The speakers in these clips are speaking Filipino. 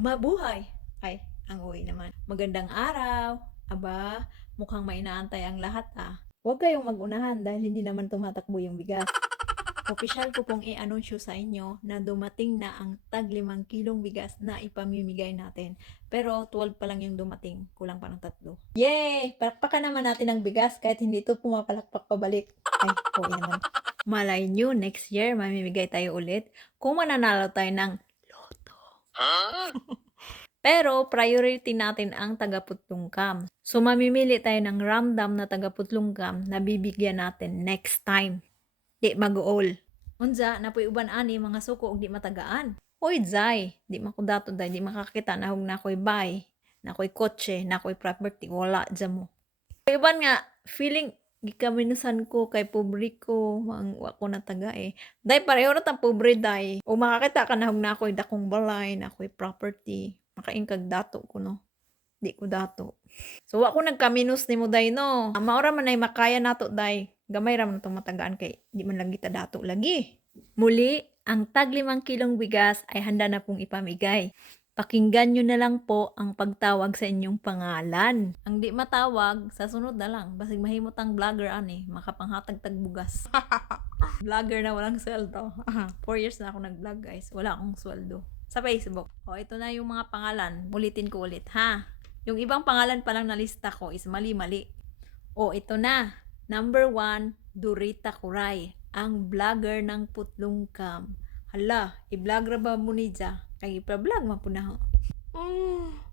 Mabuhay! Ay, ang uwi naman. Magandang araw! Aba, mukhang may inaantay ang lahat ah. Huwag kayong mag-unahan dahil hindi naman tumatakbo yung bigas. Opisyal ko pong i-anunsyo sa inyo na dumating na ang tag 5 kilong bigas na ipamimigay natin. Pero 12 pa lang yung dumating, kulang pa ng 3. Yay! Palakpakan naman natin ang bigas kahit hindi ito pumapalakpak pabalik. Ay, oo naman. Malay nyo, next year mamimigay tayo ulit kung mananalo tayo ng loto. Pero priority natin ang taga-Putlungkam. So mamimili tayo ng random na taga-Putlungkam na bibigyan natin next time. Di mag-uol. Unsa napoy uban ani mga suko og di matagaan. Oy Zay, di makudato day, di makakita na hog na ko'y bay, na ko'y kotse, na ko'y property, wala dyan mo. Iban nga, feeling gikaminusan ko kay pobre ko, ang wako na taga eh. Day pareho na tang pobre day. O makakita ka na hog na ko'y dakong balay, na ko'y property, makaingkag dato ko no. Di ko dato. So wako nagkaminus nimo day no. Maura man ay makaya nato day. Gamay ra man itong matagaan kay di man lagi ta dato lagi. Muli, ang tag 5 kilong bigas ay handa na pong ipamigay. Pakinggan nyo na lang po ang pagtawag sa inyong pangalan. Ang di matawag, sa sunod na lang. Basig mahimot ang vlogger ani, makapanghatag tagbugas. Vlogger na walang sweldo. 4 years na ako nag-vlog guys, wala akong sweldo. Sa Facebook. O ito na yung mga pangalan, ulitin ko ulit ha. Yung ibang pangalan pa lang na lista ko is mali-mali. O ito na, number 1, Dorita Kuray, ang vlogger ng Putlungkam. Hala, i-vlog ra ba mo ni dya? Kaya ipa-vlog man po na ho.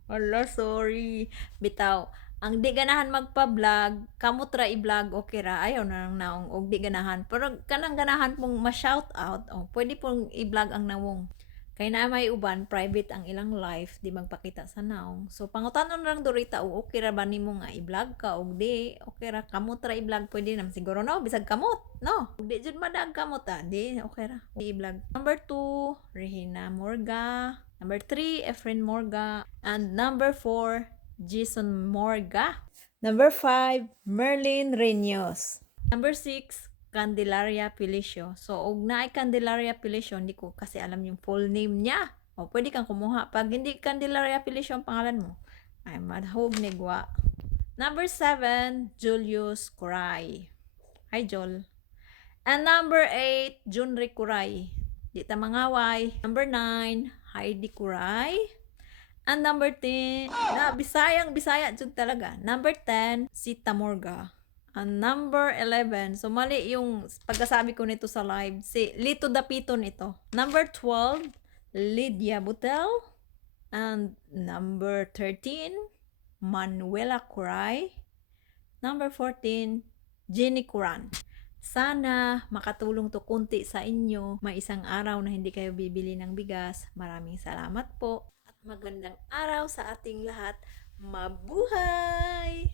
Hala, sorry. Bitaw, ang di ganahan magpa-vlog, kamot ra i-vlog, okay ra, ayaw na lang naong, og di ganahan. Pero kanang ganahan pong ma-shout out, pwede pong i-vlog ang nawong. Kaya na may uban, private ang ilang life, di magpakita sa naong. So, pangutanon lang Dorita, okay ra ba nimo nga i-vlog ka, o di, okay ra, kamot ra i-vlog, pwede naman siguro, no? Bisag kamot, no? Di jud madag kamot, di, okay ra, i-vlog. Number 2, Regina Morga. Number 3, Efren Morga. And number 4, Jason Morga. Number 5, Merlin Reños. Number 6, Candelaria Felicio. So, og naay Candelaria Felicio, hindi ko kasi alam yung full name niya. O, pwede kang kumuha. Pag hindi Candelaria Felicio ang pangalan mo, ay madhog negwa. Number 7, Julius Kuray. Hi, Jol. And number 8, Junri Kuray. Di ta mangaway. Number 9, Heidi Kuray. And number 10, na Bisaya jud talaga. Number 10, Sita Morga. And number 11, so mali yung pagkasabi ko nito sa live, si Lito Dapiton ito. Number 12, Lydia Butel. And number 13, Manuela Kuray. Number 14, Jenny Kuran. Sana makatulong to kunti sa inyo. May isang araw na hindi kayo bibili ng bigas. Maraming salamat po. At magandang araw sa ating lahat. Mabuhay!